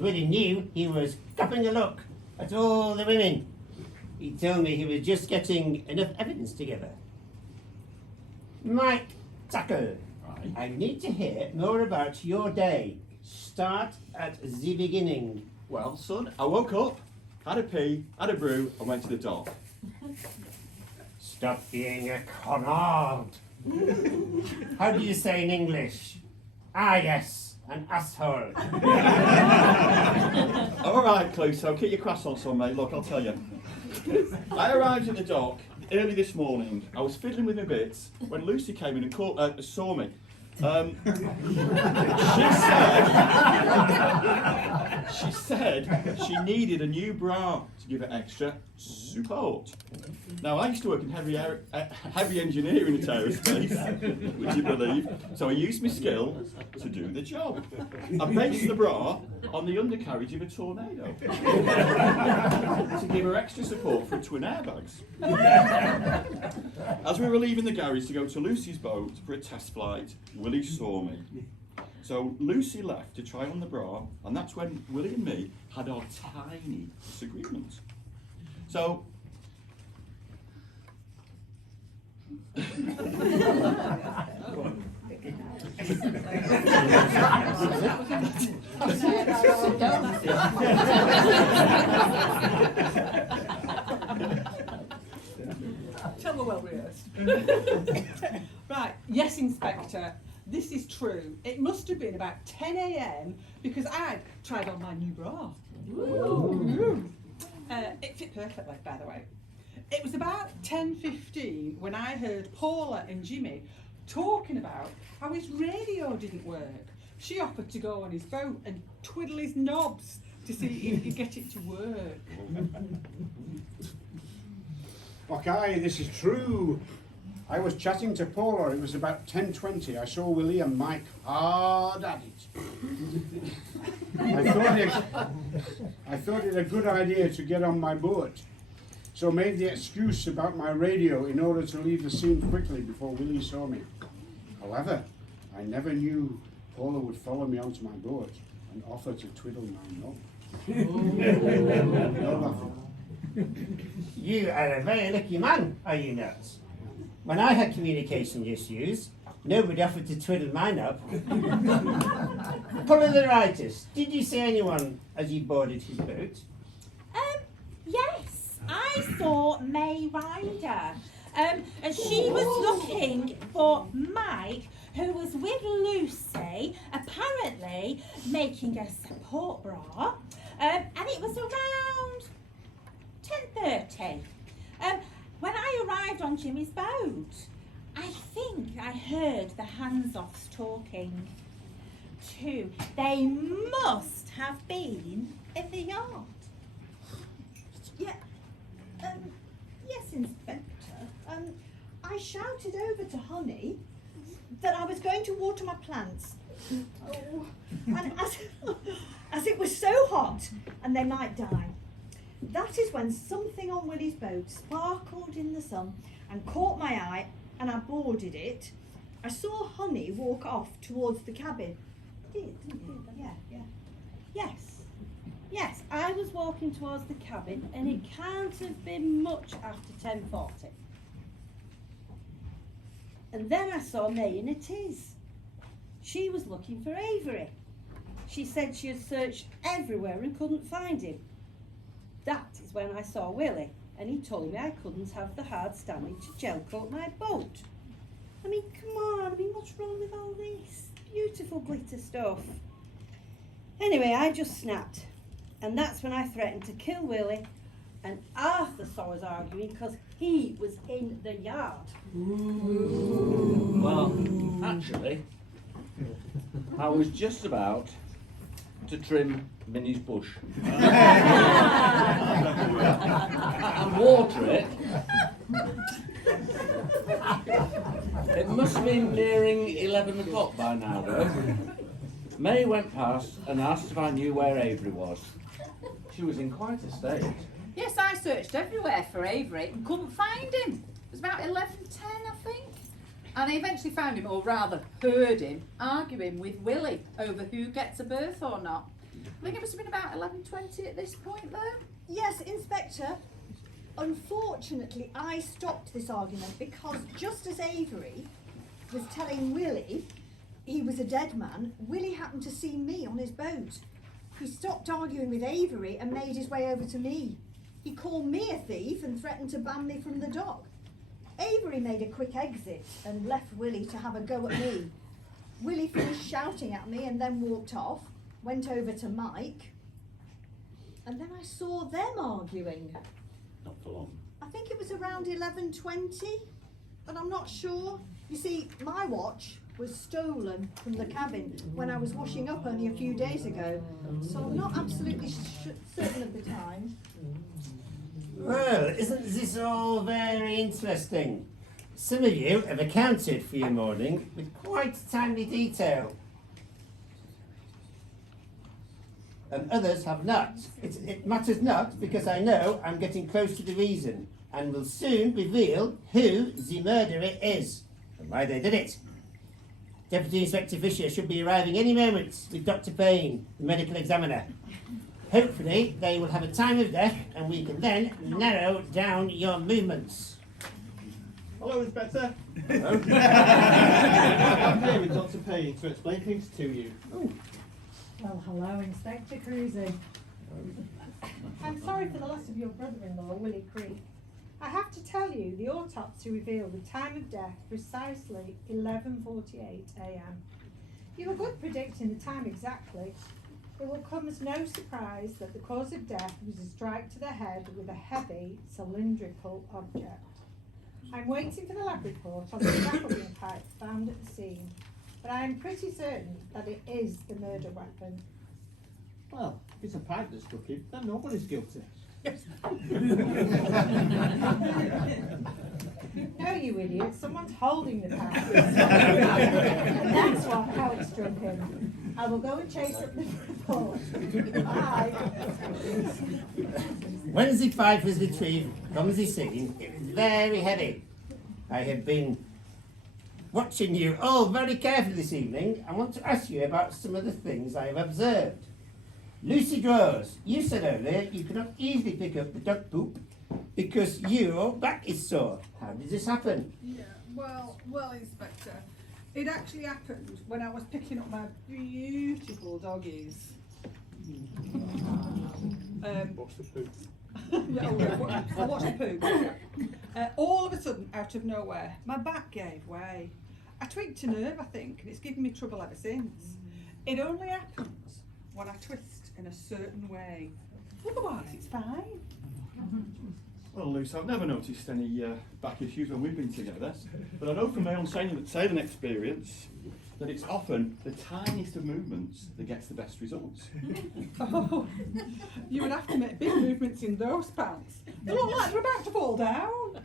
Willie knew he was copping a look at all the women. He told me he was just getting enough evidence together. Mike Tucker, I need to hear more about your day. Start at the beginning. Well, son, I woke up, had a pee, had a brew, and went to the dock. Stop being a connard. How do you say in English? Ah, yes, an asshole. All right, Cluso, keep your croissants on, mate. Look, I'll tell you. I arrived at the dock early this morning. I was fiddling with my bits when Lucy came in and saw me. She said she needed a new bra to give it extra support. Now, I used to work in heavy engineering at aerospace, would you believe? So I used my skill to do the job. I based the bra on the undercarriage of a tornado to give her extra support for twin airbags. As we were leaving the garage to go to Lucy's boat for a test flight, Willie saw me. So Lucy left to try on the bra, and that's when Willie and me had our tiny disagreement. So tell the well rehearsed. Right, yes, Inspector. This is true. It must have been about 10 a.m. because I'd tried on my new bra. It fit perfectly, by the way. It was about 10:15 when I heard Paula and Jimmy talking about how his radio didn't work. She offered to go on his boat and twiddle his knobs to see if he could get it to work. Okay, this is true. I was chatting to Paula. It was about 10:20. I saw Willie and Mike hard at it. I thought it a good idea to get on my boat, so made the excuse about my radio in order to leave the scene quickly before Willie saw me. However, I never knew Paula would follow me onto my boat and offer to twiddle my knob. No laughing. You are a very lucky man, are you not? When I had communication issues, nobody offered to twiddle my knob. Polaritis, did you see anyone as you boarded his boat? Yes, I saw May Ryder. And she was looking for Mike, who was with Lucy, apparently making a support bra. And it was around 10:30. When I arrived on Jimmy's boat, I think I heard the hands-offs talking too. They must have been in the yard. Yeah. Yes, Inspector. I shouted over to Honey that I was going to water my plants. Oh, and as it was so hot and they might die. That is when something on Willie's boat sparkled in the sun and caught my eye, and I boarded it. I saw Honey walk off towards the cabin. Didn't you? Yeah. Yes, I was walking towards the cabin and it can't have been much after 10:40. And then I saw May and it is. She was looking for Avery. She said she had searched everywhere and couldn't find him. That is when I saw Willie, and he told me I couldn't have the hard standing to gel coat my boat. I mean, come on, what's wrong with all this beautiful glitter stuff? Anyway, I just snapped, and that's when I threatened to kill Willie, and Arthur saw us arguing because he was in the yard. Well, actually, I was just about to trim Minnie's bush and water it. It must have been nearing 11 o'clock by now, though. May went past and asked if I knew where Avery was. She was in quite a state. Yes, I searched everywhere for Avery and couldn't find him. It was about 11:10, I think. And I eventually found him, or rather heard him, arguing with Willie over who gets a berth or not. I think it must have been about 11:20 at this point, though. Yes, Inspector. Unfortunately, I stopped this argument because just as Avery was telling Willie he was a dead man, Willie happened to see me on his boat. He stopped arguing with Avery and made his way over to me. He called me a thief and threatened to ban me from the dock. Avery made a quick exit and left Willie to have a go at me. Willie finished shouting at me and then walked off, went over to Mike, and then I saw them arguing. Not for long. I think it was around 11:20, but I'm not sure. You see, my watch was stolen from the cabin when I was washing up only a few days ago, so I'm not absolutely certain of the time. Well, isn't this all very interesting? Some of you have accounted for your morning with quite timely detail. And others have not. It matters not, because I know I'm getting close to the reason and will soon reveal who the murderer is and why they did it. Deputy Inspector Fisher should be arriving any moment with Dr. Payne, the medical examiner. Hopefully they will have a time of death and we can then narrow down your movements. Hello, Inspector. Hello. I'm here with Dr. Payne to explain things to you. Well, hello, Inspector Cruisy. I'm sorry for the loss of your brother-in-law, Willie Creek. I have to tell you, the autopsy revealed the time of death precisely 11:48 a.m. You were good predicting the time exactly. It will come as no surprise that the cause of death was a strike to the head with a heavy cylindrical object. I'm waiting for the lab report on the scaffolding pipe found at the scene, but I am pretty certain that it is the murder weapon. Well, if it's a pipe that struck him, then nobody's guilty. No, you idiot, someone's holding the pipe. And that's how it struck him. I will go and chase up the report. Bye. When the pipe was retrieved from the scene, it was very heavy. I have been watching you all very carefully this evening and want to ask you about some of the things I have observed. Lucy Rose, you said earlier you cannot easily pick up the dog poop because your back is sore. How did this happen? Yeah, well, Inspector, it actually happened when I was picking up my beautiful doggies. What's the poop? I watched the poo. All of a sudden, out of nowhere, my back gave way. I tweaked a nerve, I think, and it's given me trouble ever since. It only happens when I twist in a certain way. Otherwise, it's fine. Well, Luce, I've never noticed any back issues when we've been together, but I know from my own sailing experience that it's often the tiniest of movements that gets the best results. Oh, you would have to make big movements in those pants. They look like they're about to fall down.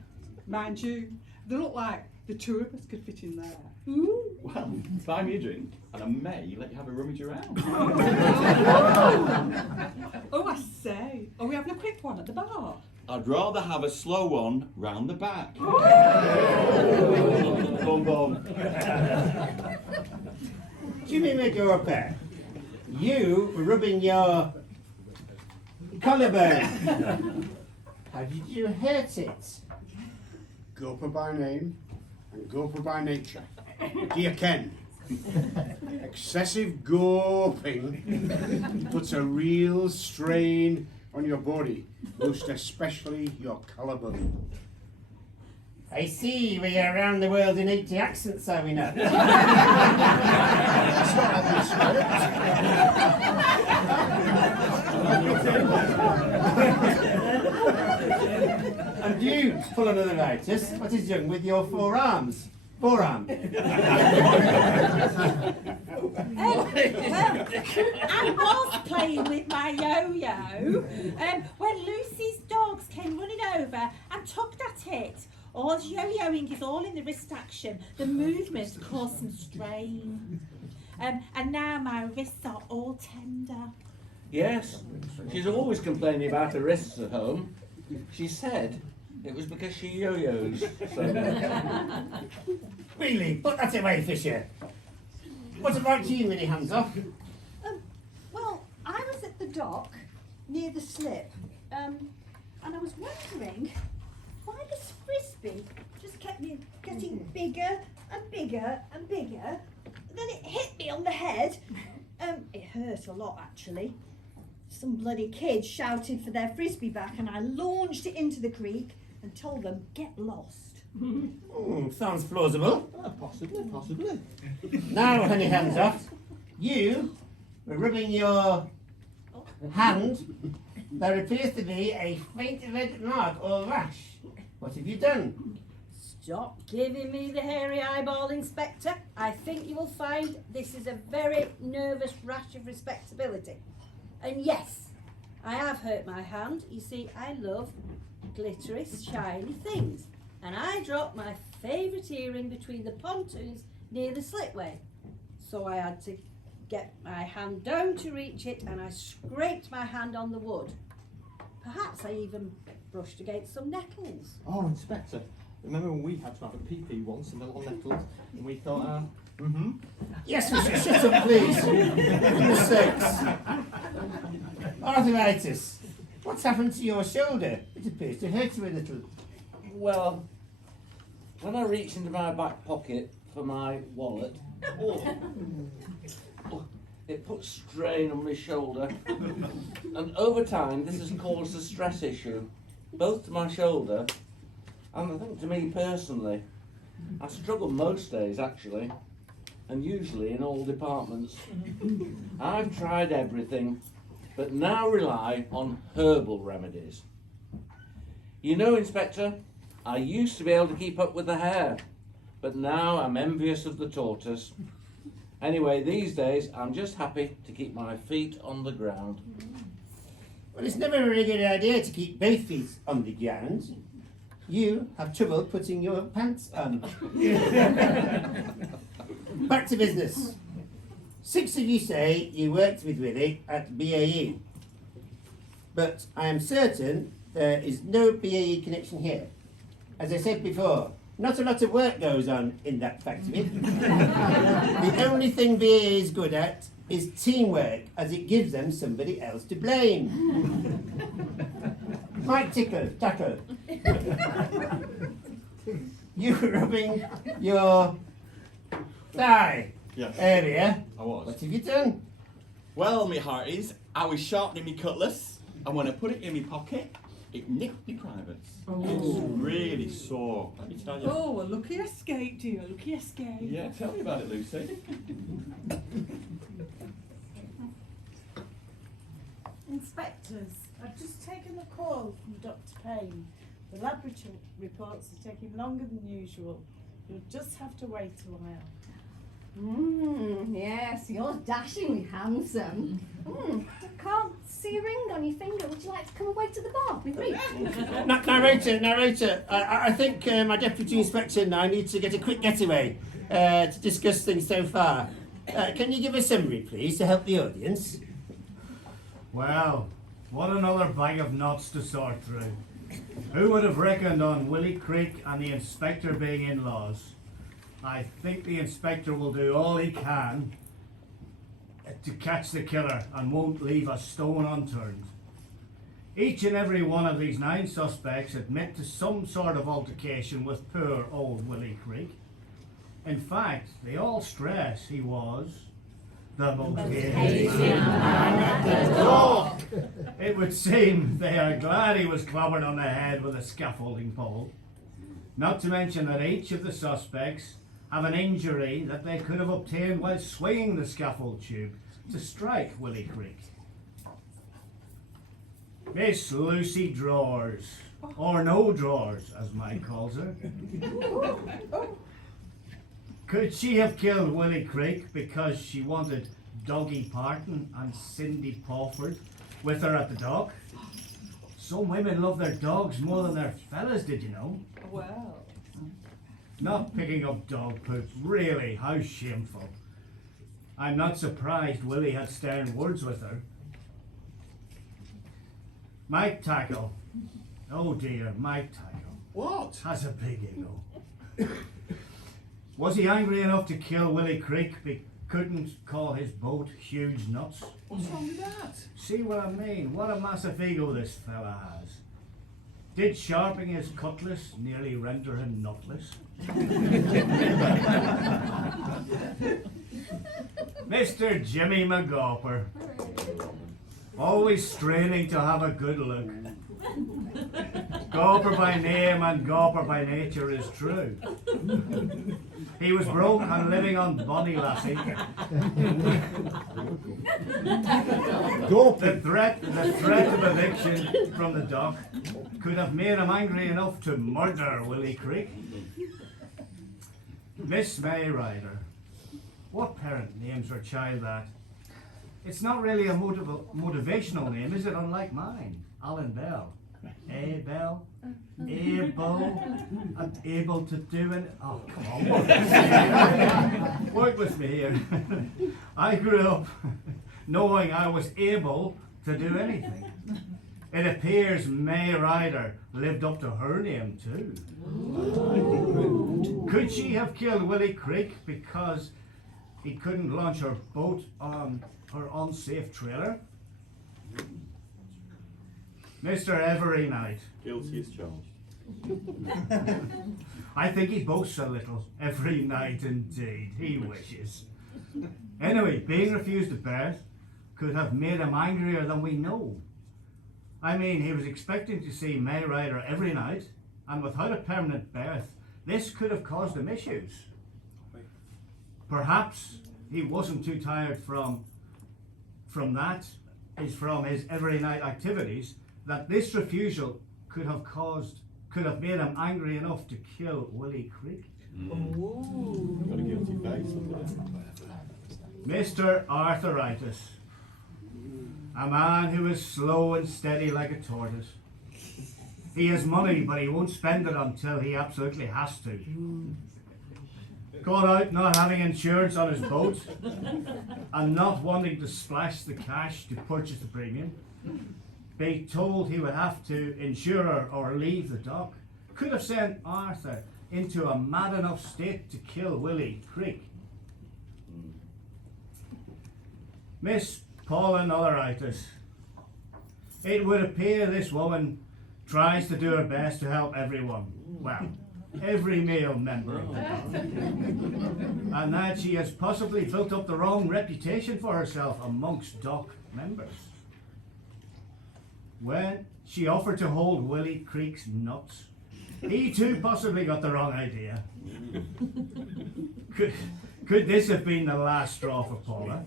Mind you, they look like the two of us could fit in there. Ooh. Well, buy me a drink, and I may let you have a rummage around. Oh, I say. Are we having a quick one at the bar? I'd rather have a slow one round the back. Boom, boom. Jimmy McGorper, you were rubbing your collarbone. How did you hurt it? Gopher by name and Gopher by nature. Dear Ken, excessive gawping puts a real strain on your body, most especially your collarbone. I see we are around the world in 80 accents, are we not? That's not on the And you, full of arthritis, what is young with your forearms? Forearm. Well, I was playing with my yo-yo when Lucy's dogs came running over and tugged at it. All yo-yoing is all in the wrist action. The movements cause some strain. And now my wrists are all tender. Yes, she's always complaining about her wrists at home. She said it was because she yo-yos so much. Really? Put that away, Fisher. What's it like to you, Minnie Hands Off? Well, I was at dock near the slip. And I was wondering why this frisbee just kept me getting bigger and bigger and bigger. Then it hit me on the head. It hurt a lot actually. Some bloody kids shouted for their frisbee back and I launched it into the creek and told them, get lost. Sounds plausible. Possibly. Now, honey, hands off. You were rubbing your hand. There appears to be a faint red mark or rash. What have you done? Stop giving me the hairy eyeball, Inspector. I think you will find this is a very nervous rash of respectability. And yes, I have hurt my hand. You see, I love glittery, shiny things. And I dropped my favourite earring between the pontoons near the slipway. So I had to get my hand down to reach it and I scraped my hand on the wood. Perhaps I even brushed against some nettles. Oh, Inspector, remember when we had to have a pee-pee once in the little nettles and we thought, Yes, Mr. Shut up, please. For sakes. Arthritis. What's happened to your shoulder? It appears to hurt you a little. Well, when I reached into my back pocket for my wallet, it put strain on my shoulder. And over time, this has caused a stress issue, both to my shoulder and I think to me personally. I struggle most days, actually, and usually in all departments. I've tried everything, but now rely on herbal remedies. You know, Inspector, I used to be able to keep up with the hare, but now I'm envious of the tortoise. Anyway, these days, I'm just happy to keep my feet on the ground. Well, it's never a really good idea to keep both feet on the ground. You have trouble putting your pants on. Back to business. 6 of you say you worked with Willie at BAE. But I am certain there is no BAE connection here. As I said before, not a lot of work goes on in that factory. The only thing BAE is good at is teamwork, as it gives them somebody else to blame. Mike Tackle. You were rubbing your thigh Yes. area. I was. What have you done? Well, me hearties, I was sharpening me cutlass, and when I put it in me pocket, it nicked me privates. It's really sore, let me tell you. Oh, a lucky escape, dear, a lucky escape. Yeah, tell me about it, Lucy. Inspectors, I've just taken a call from Dr. Payne. The laboratory reports are taking longer than usual. You'll just have to wait a while. Yes, you're dashingly handsome. I can't see a ring on your finger. Would you like to come away to the bar with me? Narrator, I think my deputy inspector and I need to get a quick getaway to discuss things so far. Can you give a summary, please, to help the audience? Well, what another bag of nuts to sort through. Who would have reckoned on Willie Creek and the inspector being in-laws? I think the inspector will do all he can to catch the killer and won't leave a stone unturned. Each and every one of these 9 suspects admit to some sort of altercation with poor old Willie Creek. In fact, they all stress he was the most hated man at the dock. It would seem they are glad he was clobbered on the head with a scaffolding pole. Not to mention that each of the suspects have an injury that they could have obtained while swinging the scaffold tube to strike Willie Creek. Miss Lucy Drawers, or No Drawers as Mike calls her. Could she have killed Willie Creek because she wanted Doggy Parton and Cindy Pawford with her at the dock? Some women love their dogs more than their fellas, did you know? Well. Not picking up dog poop, really, how shameful. I'm not surprised Willie had stern words with her. Mike Tackle, oh dear, Mike Tackle. What? Has a big ego. Was he angry enough to kill Willie Creek couldn't call his boat huge nuts. What's wrong with that? See what I mean? What a massive ego this fella has. Did sharpening his cutlass nearly render him nutless? Mr. Jimmy McGawper, always straining to have a good look. Gawper by name and Gawper by nature is true. He was broke and living on Bonnie Lassie. The threat of eviction from the dock could have made him angry enough to murder Willie Creek. Miss May Ryder. What parent names her child that? It's not really a motivational name, is it? Unlike mine, Alan Bell. Bell, able to do it. Oh, come on. Work with me here. I grew up knowing I was able to do anything. It appears May Ryder lived up to her name too. Could she have killed Willie Creek because he couldn't launch her boat on her unsafe trailer? Mr. Every Night. Guilty as charged. I think he boasts a little. Every night indeed, he wishes. Anyway, being refused a berth could have made him angrier than we know. I mean, he was expecting to see May Ryder every night, and without a permanent berth, this could have caused him issues. Perhaps he wasn't too tired from his every night activities, that this refusal could have made him angry enough to kill Willie Creek. Got a guilty face. Mr. Arthritis, a man who is slow and steady like a tortoise. He has money, but he won't spend it until he absolutely has to. Caught out not having insurance on his boat and not wanting to splash the cash to purchase the premium. Being told he would have to insure or leave the dock could have sent Arthur into a mad enough state to kill Willie Creek. Miss Paula Nolleritis. It would appear this woman tries to do her best to help everyone. Well, every male member of the dock. And that she has possibly built up the wrong reputation for herself amongst dock members. When she offered to hold Willie Creek's nuts, he too possibly got the wrong idea. Could this have been the last straw for Paula?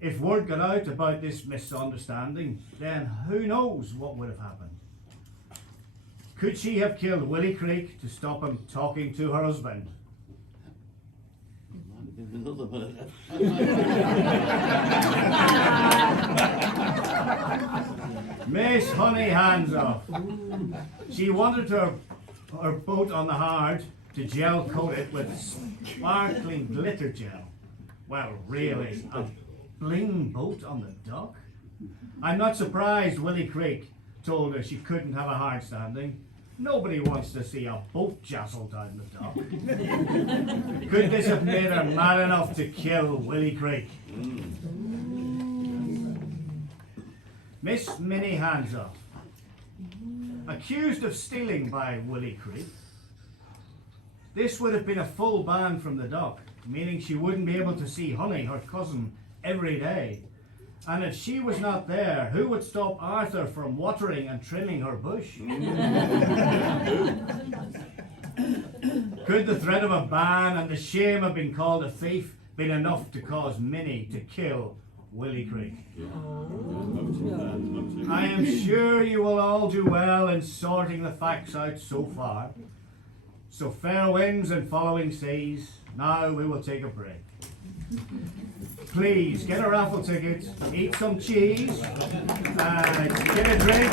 If word got out about this misunderstanding, then who knows what would have happened? Could she have killed Willie Creek to stop him talking to her husband? Another murder. Miss Honey Hands Off. She wanted her boat on the hard to gel coat it with sparkling glitter gel. Well, really, a bling boat on the dock? I'm not surprised Willie Creek told her she couldn't have a hard standing. Nobody wants to see a boat jostle down the dock. Could this have made her mad enough to kill Willie Creek? Miss Minnie Hands Off. Accused of stealing by Willie Creek. This would have been a full ban from the dock, meaning she wouldn't be able to see Honey, her cousin, every day. And if she was not there, who would stop Arthur from watering and trimming her bush? Could the threat of a ban and the shame of being called a thief been enough to cause Minnie to kill Willie Creek? I am sure you will all do well in sorting the facts out so far. So fair winds and following seas. Now we will take a break. Please get a raffle ticket, eat some cheese, and get a drink.